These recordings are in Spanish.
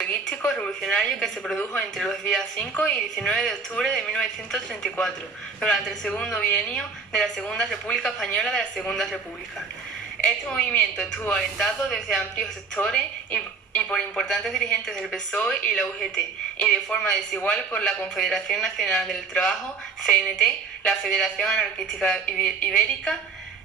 anarquístico revolucionario que se produjo entre los días 5 y 19 de octubre de 1934, durante el segundo bienio de la Segunda República Española de la Segunda República. Este movimiento estuvo alentado desde amplios sectores y por importantes dirigentes del PSOE y la UGT, y de forma desigual por la Confederación Nacional del Trabajo, CNT, la Federación Anarquista Ibérica,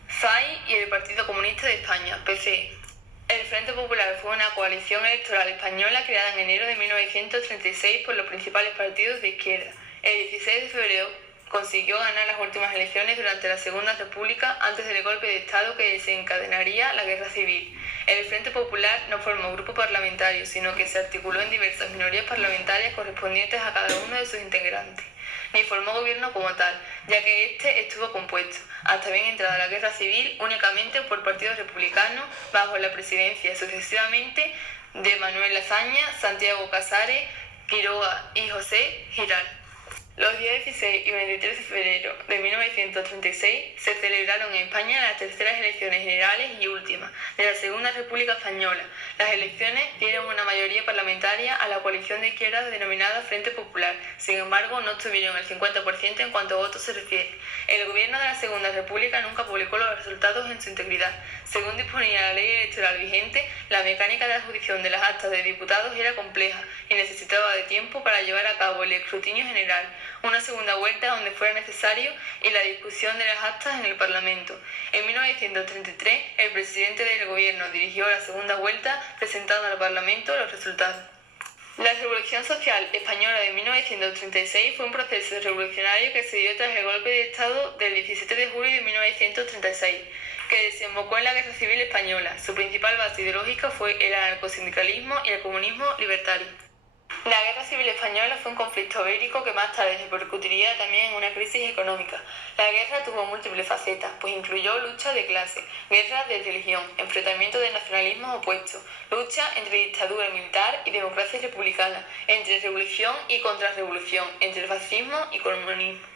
FAI y el Partido Comunista de España, PCE. El Frente Popular fue una coalición electoral española creada en enero de 1936 por los principales partidos de izquierda. El 16 de febrero consiguió ganar las últimas elecciones durante la Segunda República antes del golpe de Estado que desencadenaría la Guerra Civil. El Frente Popular no formó grupo parlamentario, sino que se articuló en diversas minorías parlamentarias correspondientes a cada uno de sus integrantes. Ni formó gobierno como tal, ya que este estuvo compuesto, hasta bien entrada la Guerra Civil, únicamente por partidos republicanos, bajo la presidencia sucesivamente de Manuel Azaña, Santiago Casares, Quiroga y José Giral. Los días 16 y 23 de febrero de 1936 se celebraron en España las terceras elecciones generales y últimas de la Segunda República Española. Las elecciones dieron una mayoría parlamentaria a la coalición de izquierdas denominada Frente Popular. Sin embargo, no obtuvieron el 50% en cuanto a votos se refiere. El gobierno de la Segunda República nunca publicó los resultados en su integridad. Según disponía la ley electoral vigente, la mecánica de adjudicación de las actas de diputados era compleja y necesitaba de tiempo para llevar a cabo el escrutinio general, una segunda vuelta donde fuera necesario y la discusión de las actas en el Parlamento. En 1933, el presidente del gobierno dirigió la segunda vuelta presentando al Parlamento los resultados. La Revolución Social Española de 1936 fue un proceso revolucionario que se dio tras el golpe de Estado del 17 de julio de 1936, que desembocó en la Guerra Civil Española. Su principal base ideológica fue el anarcosindicalismo y el comunismo libertario. La Guerra Civil Española fue un conflicto bélico que más tarde se repercutiría también en una crisis económica. La guerra tuvo múltiples facetas, pues incluyó lucha de clase, guerra de religión, enfrentamiento de nacionalismos opuestos, lucha entre dictadura militar y democracia republicana, entre revolución y contrarrevolución, entre fascismo y comunismo.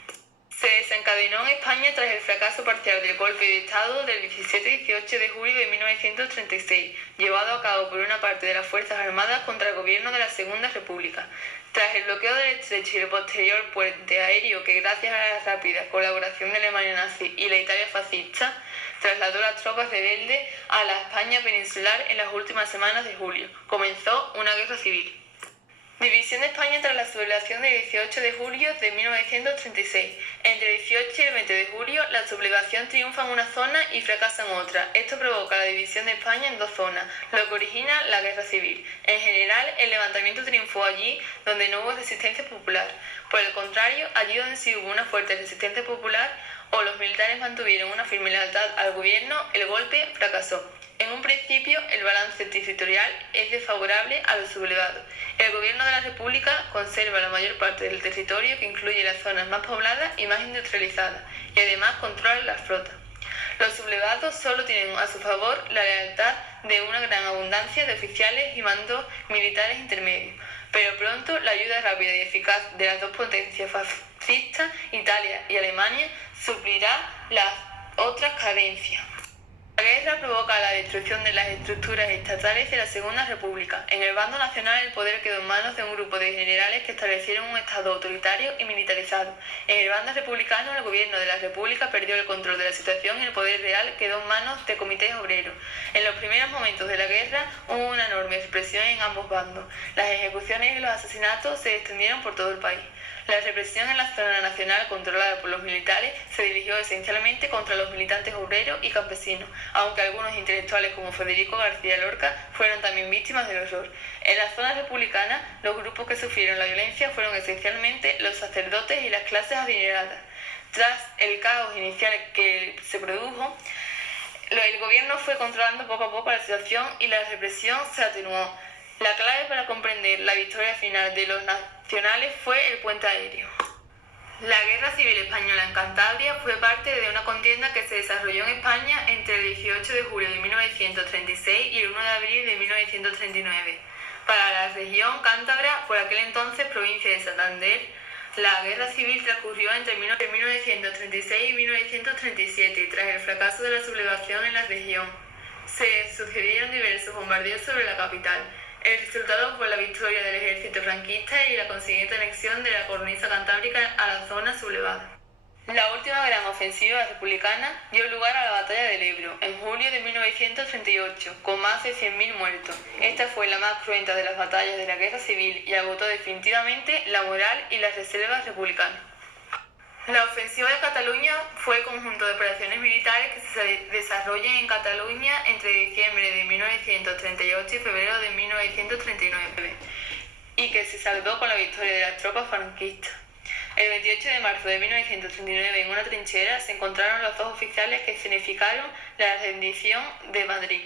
Se desencadenó en España tras el fracaso parcial del golpe de Estado del 17-18 de julio de 1936, llevado a cabo por una parte de las Fuerzas Armadas contra el gobierno de la Segunda República. Tras el bloqueo del estrecho y el posterior puente aéreo que, gracias a la rápida colaboración de Alemania nazi y la Italia fascista, trasladó las tropas rebeldes a la España peninsular en las últimas semanas de julio, comenzó una guerra civil. División de España tras la sublevación del 18 de julio de 1936. Entre el 18 y el 20 de julio, la sublevación triunfa en una zona y fracasa en otra. Esto provoca la división de España en dos zonas, lo que origina la guerra civil. En general, el levantamiento triunfó allí donde no hubo resistencia popular. Por el contrario, allí donde sí hubo una fuerte resistencia popular o los militares mantuvieron una firme lealtad al gobierno, el golpe fracasó. En un principio, el balance territorial es desfavorable a los sublevados. El gobierno de la República conserva la mayor parte del territorio, que incluye las zonas más pobladas y más industrializadas, y además controla las flotas. Los sublevados solo tienen a su favor la lealtad de una gran abundancia de oficiales y mandos militares intermedios, pero pronto la ayuda rápida y eficaz de las dos potencias fascistas, Italia y Alemania, suplirá las otras carencias. La guerra provoca la destrucción de las estructuras estatales de la Segunda República. En el bando nacional el poder quedó en manos de un grupo de generales que establecieron un Estado autoritario y militarizado. En el bando republicano el gobierno de la República perdió el control de la situación y el poder real quedó en manos de comités obreros. En los primeros momentos de la guerra hubo una enorme represión en ambos bandos. Las ejecuciones y los asesinatos se extendieron por todo el país. La represión en la zona nacional controlada por los militares se dirigió esencialmente contra los militantes obreros y campesinos, aunque algunos intelectuales como Federico García Lorca fueron también víctimas del horror. En la zona republicana, los grupos que sufrieron la violencia fueron esencialmente los sacerdotes y las clases adineradas. Tras el caos inicial que se produjo, el gobierno fue controlando poco a poco la situación y la represión se atenuó. La clave para comprender la victoria final de los nacionales fue el puente aéreo. La Guerra Civil Española en Cantabria fue parte de una contienda que se desarrolló en España entre el 18 de julio de 1936 y el 1 de abril de 1939. Para la región cántabra, por aquel entonces provincia de Santander, la Guerra Civil transcurrió entre 1936 y 1937, tras el fracaso de la sublevación en la región. Se sucedieron diversos bombardeos sobre la capital. El resultado fue la victoria del ejército franquista y la consiguiente anexión de la cornisa cantábrica a la zona sublevada. La última gran ofensiva republicana dio lugar a la batalla del Ebro, en julio de 1938, con más de 100.000 muertos. Esta fue la más cruenta de las batallas de la Guerra Civil y agotó definitivamente la moral y las reservas republicanas. La ofensiva de Cataluña fue el conjunto de operaciones militares que se desarrollan en Cataluña entre diciembre de 1938 y febrero de 1939, y que se saldó con la victoria de las tropas franquistas. El 28 de marzo de 1939, en una trinchera, se encontraron los dos oficiales que significaron la rendición de Madrid: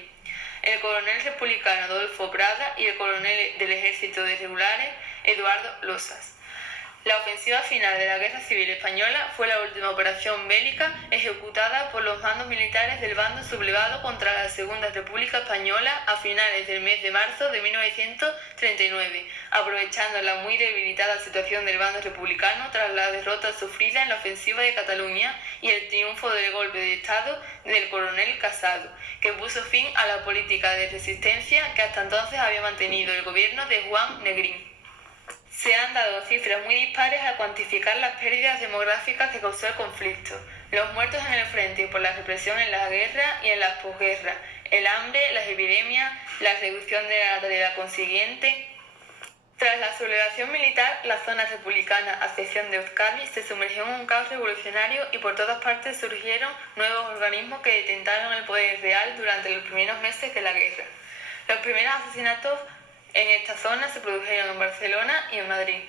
el coronel republicano Adolfo Prada y el coronel del ejército de regulares Eduardo Losas. La ofensiva final de la Guerra Civil Española fue la última operación bélica ejecutada por los mandos militares del bando sublevado contra la Segunda República Española a finales del mes de marzo de 1939, aprovechando la muy debilitada situación del bando republicano tras la derrota sufrida en la ofensiva de Cataluña y el triunfo del golpe de Estado del coronel Casado, que puso fin a la política de resistencia que hasta entonces había mantenido el gobierno de Juan Negrín. Se han dado cifras muy dispares al cuantificar las pérdidas demográficas que causó el conflicto: los muertos en el frente por la represión en la guerra y en la posguerra, el hambre, las epidemias, la reducción de la natalidad consiguiente. Tras la sublevación militar, la zona republicana, a excepción de Euskadi, se sumergió en un caos revolucionario y por todas partes surgieron nuevos organismos que detentaron el poder real durante los primeros meses de la guerra. Los primeros asesinatos en esta zona se produjeron en Barcelona y en Madrid.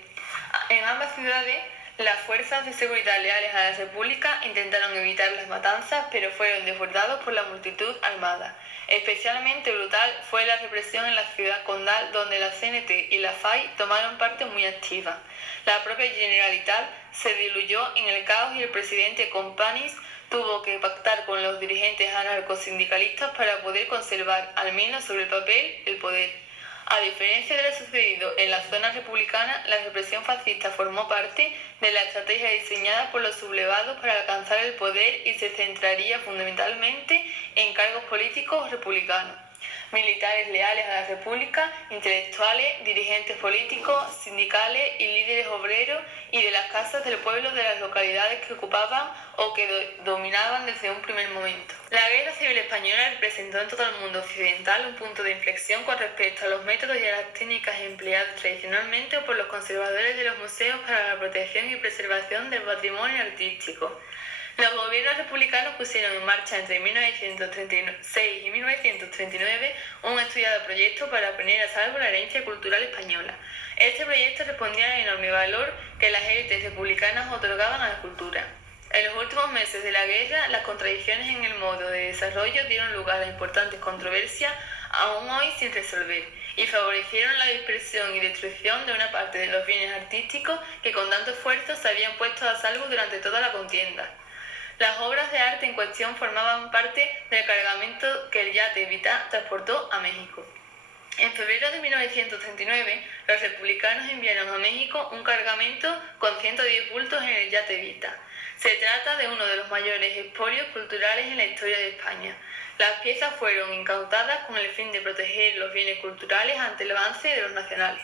En ambas ciudades, las fuerzas de seguridad leales a la República intentaron evitar las matanzas, pero fueron desbordados por la multitud armada. Especialmente brutal fue la represión en la ciudad condal, donde la CNT y la FAI tomaron parte muy activa. La propia Generalitat se diluyó en el caos y el presidente Companys tuvo que pactar con los dirigentes anarcosindicalistas para poder conservar, al menos sobre el papel, el poder. A diferencia de lo sucedido en la zona republicana, la represión fascista formó parte de la estrategia diseñada por los sublevados para alcanzar el poder y se centraría fundamentalmente en cargos políticos republicanos. Militares leales a la República, intelectuales, dirigentes políticos, sindicales y líderes obreros y de las casas del pueblo de las localidades que ocupaban o que dominaban desde un primer momento. La Guerra Civil Española representó en todo el mundo occidental un punto de inflexión con respecto a los métodos y a las técnicas empleados tradicionalmente por los conservadores de los museos para la protección y preservación del patrimonio artístico. Los gobiernos republicanos pusieron en marcha entre 1936 y 1939 un estudiado proyecto para poner a salvo la herencia cultural española. Este proyecto respondía al enorme valor que las élites republicanas otorgaban a la cultura. En los últimos meses de la guerra, las contradicciones en el modo de desarrollo dieron lugar a importantes controversias aún hoy sin resolver, y favorecieron la dispersión y destrucción de una parte de los bienes artísticos que con tanto esfuerzo se habían puesto a salvo durante toda la contienda. Las obras de arte en cuestión formaban parte del cargamento que el yate Vita transportó a México. En febrero de 1939, los republicanos enviaron a México un cargamento con 110 bultos en el yate Vita. Se trata de uno de los mayores expolios culturales en la historia de España. Las piezas fueron incautadas con el fin de proteger los bienes culturales ante el avance de los nacionales.